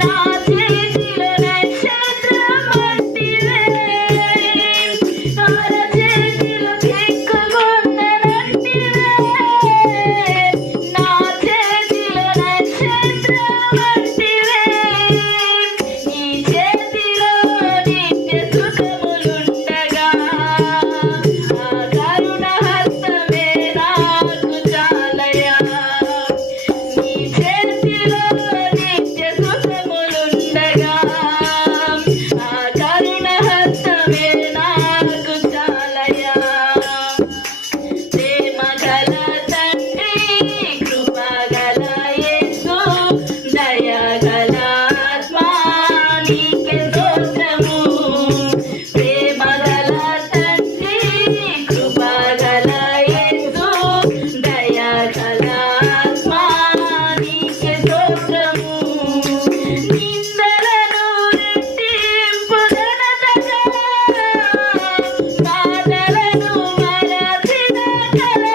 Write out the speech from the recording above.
ನಾಥೇ ತಿರನೇ ಕ್ಷೇತ್ರ ಮಟ್ಟಿರೇ Hello.